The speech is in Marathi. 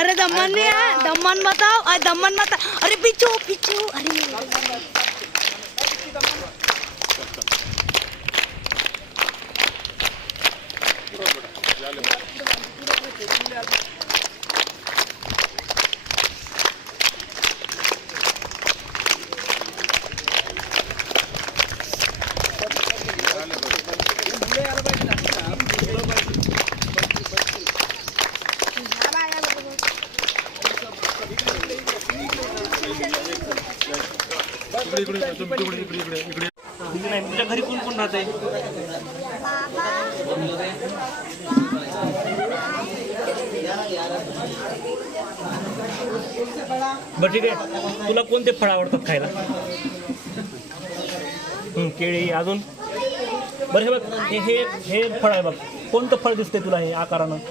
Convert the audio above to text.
અરે દમન ને દમન બતાવ આ દમન બતાવ અરે પીછો પીછો અરે Gracias. इकडे इकडे इकडे इकडे इकडे इकडे नाही तुमच्या घरी कोण कोण राहते बरं ठीक आहे. तुला कोणते फळ आवडतात खायला? केळी अजून? बरं हे बघ हे हे हे फळ आहे बघ. कोणतं फळ दिसतंय तुला हे आकारानं?